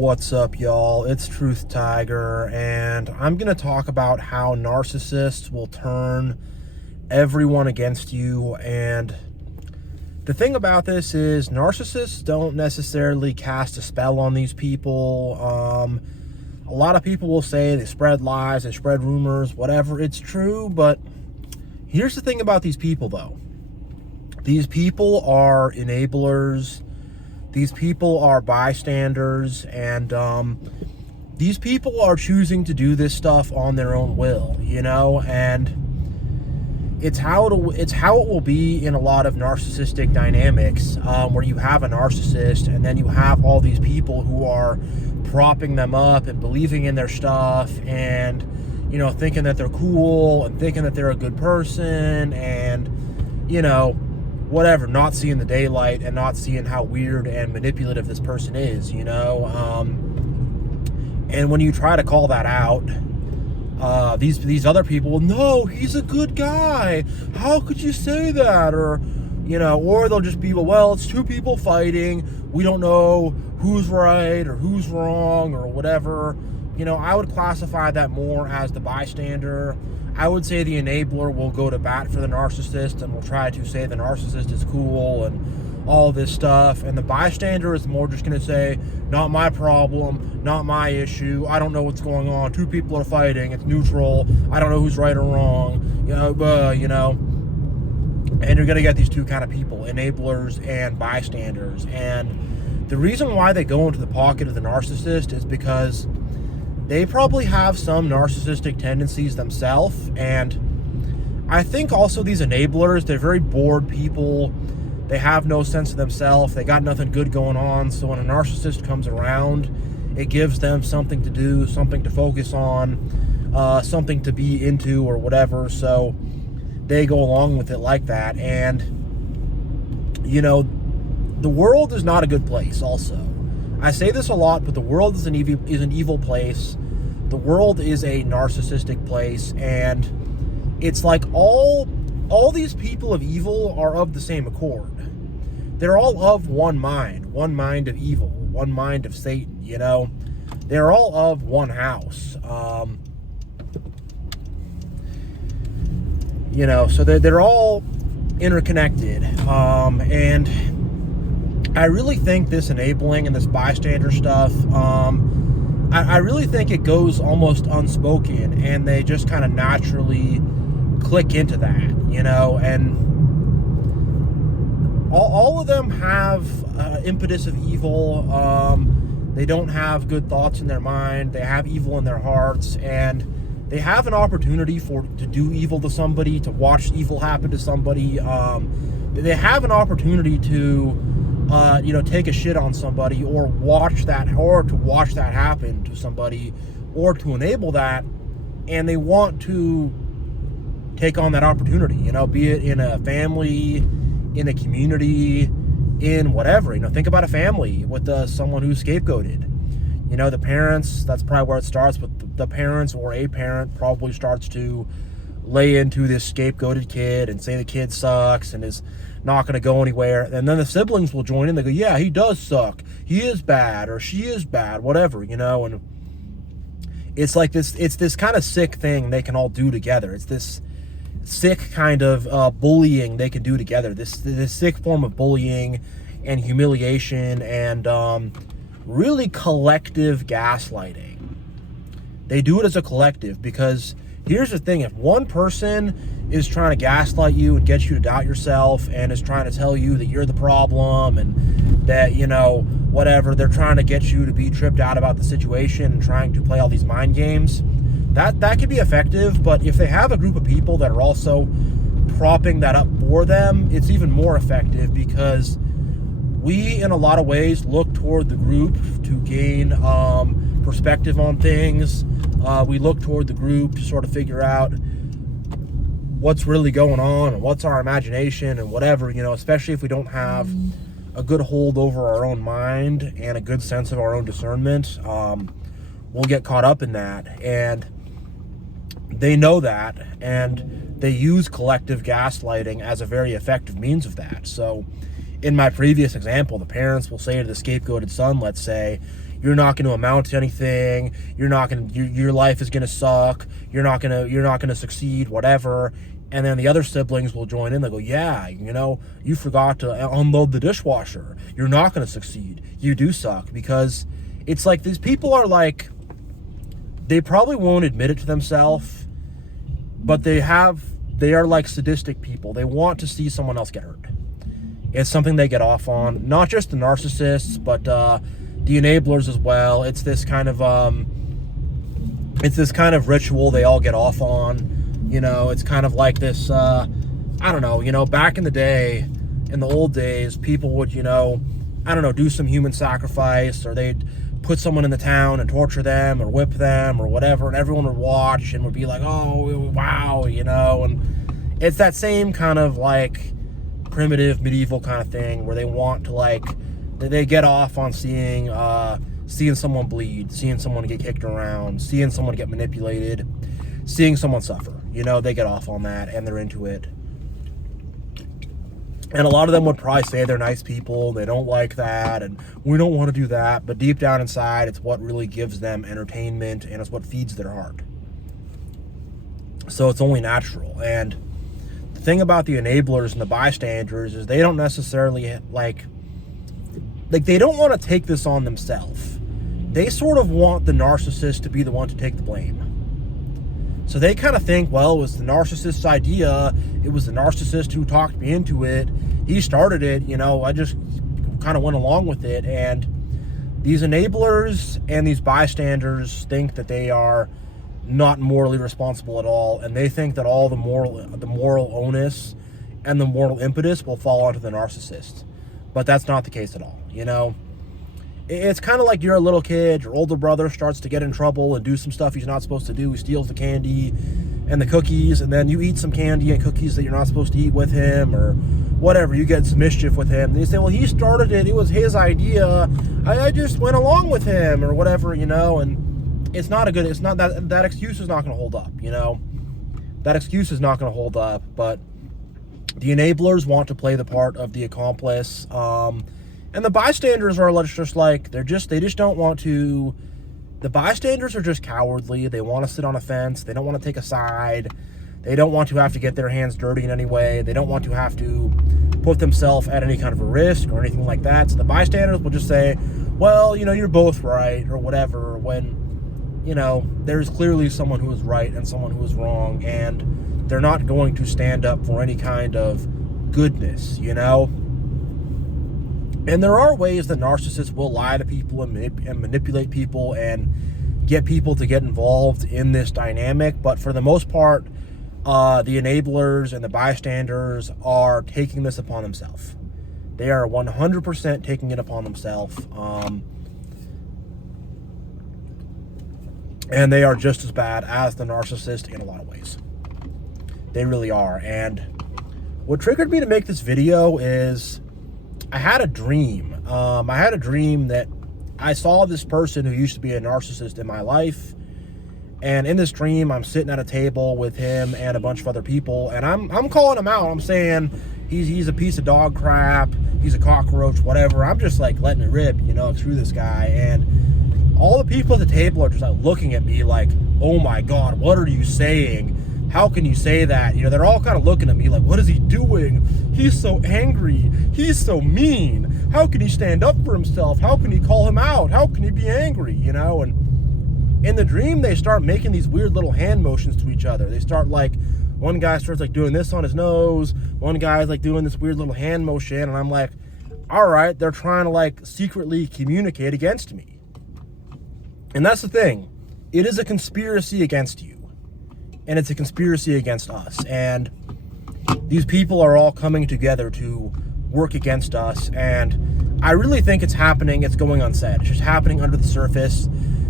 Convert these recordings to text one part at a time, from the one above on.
What's up, y'all? It's Truth Tiger, and I'm going to talk about how narcissists will turn everyone against you. And the thing about this is narcissists don't necessarily cast a spell on these people. A lot of people will say they spread lies, they spread rumors, whatever. It's true, but here's the thing about these people, though. These people are enablers. These people are bystanders, and these people are choosing to do this stuff on their own will, and it's how it will be in a lot of narcissistic dynamics, where you have a narcissist and then you have all these people who are propping them up and believing in their stuff and, thinking that they're cool and thinking that they're a good person and, whatever, not seeing the daylight and not seeing how weird and manipulative this person is, and when you try to call that out, these other people, no, he's a good guy, how could you say that? Or they'll just be, well, it's two people fighting, we don't know who's right or who's wrong or whatever. I would classify that more as the bystander. I would say the enabler will go to bat for the narcissist and will try to say the narcissist is cool and all this stuff. And the bystander is more just going to say, not my problem, not my issue. I don't know what's going on. Two people are fighting. It's neutral. I don't know who's right or wrong. And you're going to get these two kind of people, enablers and bystanders. And the reason why they go into the pocket of the narcissist is because they probably have some narcissistic tendencies themselves, and I think also these enablers, they're very bored people. They have no sense of themselves. They got nothing good going on, so when a narcissist comes around, it gives them something to do, something to focus on, something to be into or whatever, so they go along with it like that. And, the world is not a good place also. I say this a lot, but the world is an evil place. The world is a narcissistic place, and it's like all these people of evil are of the same accord. They're all of one mind of evil, one mind of Satan, They're all of one house. So they're all interconnected. And I really think this enabling and this bystander stuff, I really think it goes almost unspoken, and they just kind of naturally click into that, and all of them have impetus of evil. They don't have good thoughts in their mind. They have evil in their hearts, and they have an opportunity to do evil to somebody, to watch evil happen to somebody. They have an opportunity to take a shit on somebody, or to watch that happen to somebody, or to enable that, and they want to take on that opportunity, be it in a family, in a community, in whatever. Think about a family with someone who's scapegoated. The parents, that's probably where it starts, but the parents or a parent probably starts to lay into this scapegoated kid and say the kid sucks and is not going to go anywhere, and then the siblings will join in. They go, yeah, he does suck, he is bad, or she is bad, whatever, and it's like this kind of sick thing they can all do together. It's this sick kind of bullying they can do together, this sick form of bullying and humiliation and really collective gaslighting. They do it as a collective, because here's the thing: if one person is trying to gaslight you and get you to doubt yourself and is trying to tell you that you're the problem and that, whatever, they're trying to get you to be tripped out about the situation and trying to play all these mind games, that can be effective. But if they have a group of people that are also propping that up for them, it's even more effective, because we, in a lot of ways, look toward the group to gain perspective on things. We look toward the group to sort of figure out what's really going on and what's our imagination and whatever, especially if we don't have a good hold over our own mind and a good sense of our own discernment. We'll get caught up in that, and they know that, and they use collective gaslighting as a very effective means of that. So in my previous example, the parents will say to the scapegoated son, let's say, you're not going to amount to anything. Your life is going to suck. You're not going to succeed, whatever. And then the other siblings will join in. They go, yeah, you forgot to unload the dishwasher. You're not going to succeed. You do suck. Because it's like these people are like, they probably won't admit it to themselves, but they are like sadistic people. They want to see someone else get hurt. It's something they get off on. Not just the narcissists, but the enablers as well. It's this kind of ritual they all get off on. It's kind of like this, I don't know, back in the day, in the old days, people would, do some human sacrifice, or they'd put someone in the town and torture them or whip them or whatever, and everyone would watch and would be like, oh, wow, and it's that same kind of like primitive medieval kind of thing where they want to they get off on seeing someone bleed, seeing someone get kicked around, seeing someone get manipulated, seeing someone suffer. They get off on that and they're into it. And a lot of them would probably say they're nice people, they don't like that, and we don't want to do that. But deep down inside, it's what really gives them entertainment, and it's what feeds their heart. So it's only natural. And the thing about the enablers and the bystanders is they don't necessarily, they don't want to take this on themselves. They sort of want the narcissist to be the one to take the blame. So they kind of think, well, it was the narcissist's idea. It was the narcissist who talked me into it. He started it, I just kind of went along with it. And these enablers and these bystanders think that they are not morally responsible at all. And they think that all the moral onus and the moral impetus will fall onto the narcissist. But that's not the case at all, It's kind of like you're a little kid, your older brother starts to get in trouble and do some stuff he's not supposed to do. He steals the candy and the cookies, and then you eat some candy and cookies that you're not supposed to eat with him, or whatever. You get some mischief with him. And you say, well, he started it. It was his idea. I just went along with him, or whatever, and it's not that excuse is not going to hold up, That excuse is not going to hold up, but the enablers want to play the part of the accomplice, and the bystanders are just like, they just don't want to. The bystanders are just cowardly. They want to sit on a fence. They don't want to take a side. They don't want to have to get their hands dirty in any way. They don't want to have to put themselves at any kind of a risk or anything like that. So the bystanders will just say, well, you're both right, or whatever, when, there's clearly someone who is right and someone who is wrong, and they're not going to stand up for any kind of goodness, And there are ways that narcissists will lie to people and manipulate people and get people to get involved in this dynamic. But for the most part, the enablers and the bystanders are taking this upon themselves. They are 100% taking it upon themselves. And they are just as bad as the narcissist in a lot of ways. They really are. And what triggered me to make this video is I had a dream. I had a dream that I saw this person who used to be a narcissist in my life. And in this dream, I'm sitting at a table with him and a bunch of other people. And I'm calling him out. I'm saying he's a piece of dog crap. He's a cockroach, whatever. I'm just like letting it rip, screw this guy. And all the people at the table are just like looking at me like, oh my God, what are you saying? How can you say that? They're all kind of looking at me like, what is he doing? He's so angry. He's so mean. How can he stand up for himself? How can he call him out? How can he be angry? And in the dream, they start making these weird little hand motions to each other. They start one guy starts doing this on his nose. One guy's doing this weird little hand motion. And I'm like, all right, they're trying to secretly communicate against me. And that's the thing. It is a conspiracy against you. And it's a conspiracy against us. And these people are all coming together to work against us. And I really think it's happening. It's going unsaid. It's just happening under the surface.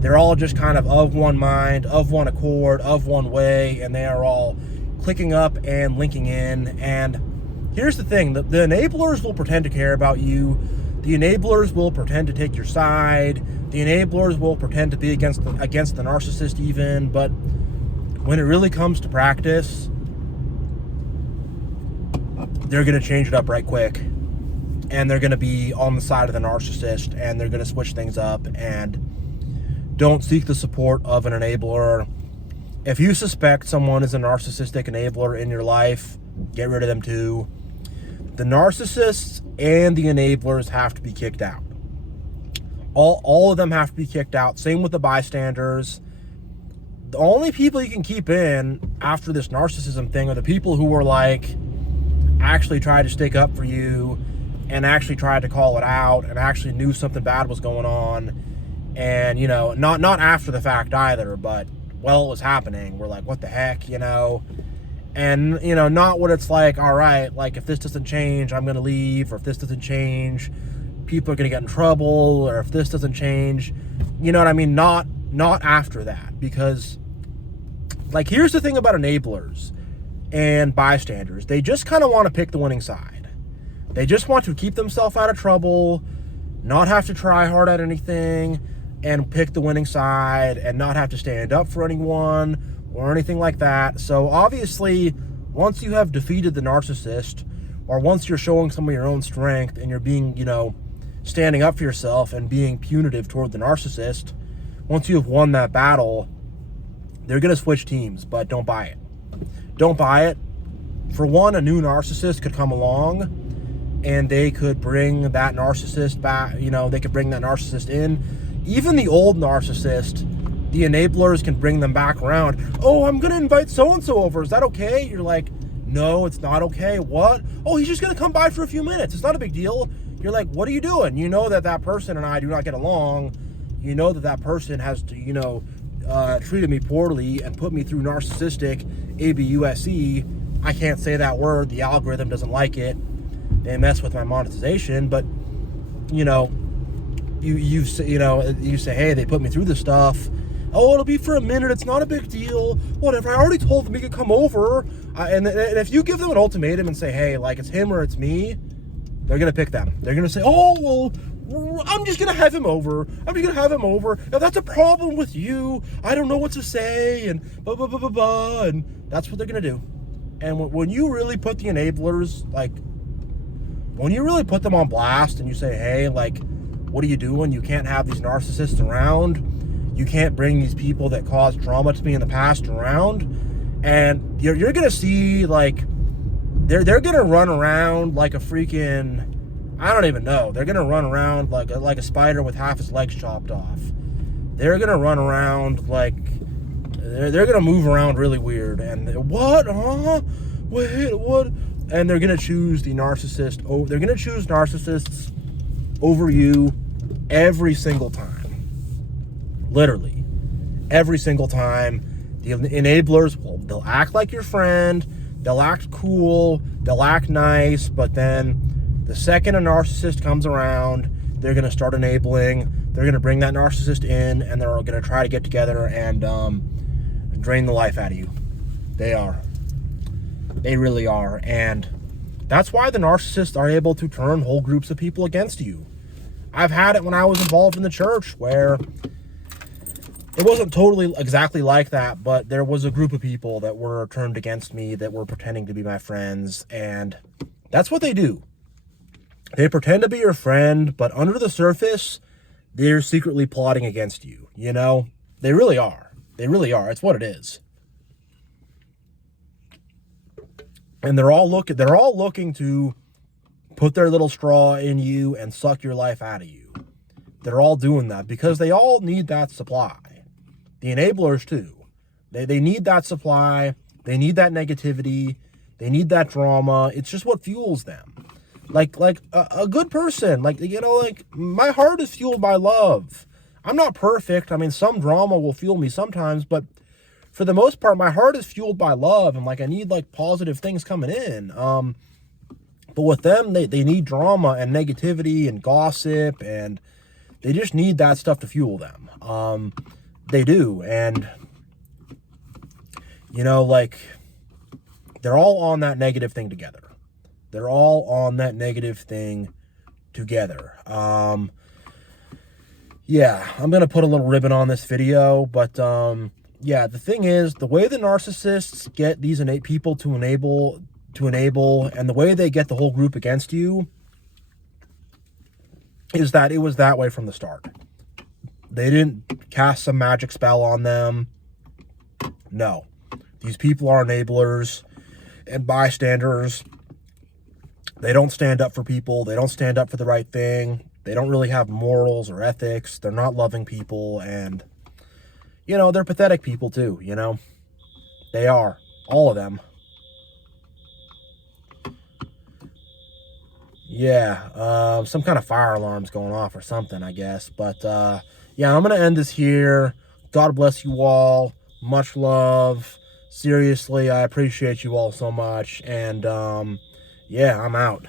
They're all just kind of one mind, of one accord, of one way. And they are all clicking up and linking in. And here's the thing. The enablers will pretend to care about you. The enablers will pretend to take your side. The enablers will pretend to be against the narcissist even. But when it really comes to practice, they're going to change it up right quick. and they're going to be on the side of the narcissist, and they're going to switch things up and don't seek the support of an enabler. If you suspect someone is a narcissistic enabler in your life, get rid of them too. The narcissists and the enablers have to be kicked out. All of them have to be kicked out. Same with the bystanders. The only people you can keep in after this narcissism thing are the people who were like, actually tried to stick up for you and actually tried to call it out and actually knew something bad was going on. And, you know, not after the fact either, but while it was happening, we're like, what the heck, you know? And, you know, not what it's like, all right, like if this doesn't change, I'm going to leave, or if this doesn't change, people are going to get in trouble, or if this doesn't change, you know what I mean? Not after that, because like, here's the thing about enablers and bystanders. They just kind of want to pick the winning side. They just want to keep themselves out of trouble, not have to try hard at anything, and pick the winning side and not have to stand up for anyone or anything like that. So obviously, once you have defeated the narcissist, or once you're showing some of your own strength and you're being, you know, standing up for yourself and being punitive toward the narcissist, once you have won that battle, they're going to switch teams, but don't buy it. Don't buy it. For one, a new narcissist could come along and they could bring that narcissist back, you know, they could bring that narcissist in. Even the old narcissist, the enablers can bring them back around. Oh, I'm going to invite so-and-so over. Is that okay? You're like, no, it's not okay. What? Oh, he's just going to come by for a few minutes. It's not a big deal. You're like, what are you doing? You know that that person and I do not get along. You know that that person has to, you know, treated me poorly and put me through narcissistic ABUSE. I can't say that word. The algorithm doesn't like it. They mess with my monetization. But, you know, you say, hey, they put me through this stuff. Oh, it'll be for a minute. It's not a big deal. Whatever. I already told them he could come over. And if you give them an ultimatum and say, hey, like, it's him or it's me, they're going to pick them. They're going to say, oh, well, I'm just going to have him over. I'm just going to have him over. Now, that's a problem with you. I don't know what to say. And blah, blah, blah, blah, blah. And that's what they're going to do. And when you really put the enablers, like, when you really put them on blast and you say, hey, like, what are you doing? You can't have these narcissists around. You can't bring these people that caused trauma to me in the past around. And you're going to see, like, they're going to run around like a freaking, I don't even know. They're going to run around like a spider with half his legs chopped off. They're going to run around like, they're going to move around really weird. And what? Huh? Wait, what? And they're going to choose the narcissist. Oh, they're going to choose narcissists over you every single time. Literally. Every single time. The enablers, well, they'll act like your friend. They'll act cool. They'll act nice. But then the second a narcissist comes around, they're going to start enabling. They're going to bring that narcissist in, and they're going to try to get together and drain the life out of you. They are. They really are. And that's why the narcissists are able to turn whole groups of people against you. I've had it when I was involved in the church where it wasn't totally exactly like that, but there was a group of people that were turned against me that were pretending to be my friends. And that's what they do. They pretend to be your friend, but under the surface, they're secretly plotting against you. You know, they really are. They really are. It's what it is. And they're all looking to put their little straw in you and suck your life out of you. They're all doing that because they all need that supply. The enablers too. They need that supply. They need that negativity. They need that drama. It's just what fuels them. Like a good person, like, you know, like, my heart is fueled by love. I'm not perfect. I mean, some drama will fuel me sometimes, but for the most part, my heart is fueled by love, and like, I need like positive things coming in. But with them, they need drama and negativity and gossip, and they just need that stuff to fuel them. They do. And, you know, like, they're all on that negative thing together. They're all on that negative thing together. Yeah, I'm going to put a little ribbon on this video, but, yeah, the thing is, the way the narcissists get these innate people to enable, and the way they get the whole group against you is that it was that way from the start. They didn't cast some magic spell on them. No. These people are enablers and bystanders. They don't stand up for people. They don't stand up for the right thing. They don't really have morals or ethics. They're not loving people. And, you know, they're pathetic people too, you know. They are. All of them. Yeah, some kind of fire alarm's going off or something, I guess. But, yeah, I'm going to end this here. God bless you all. Much love. Seriously, I appreciate you all so much. And, yeah, I'm out.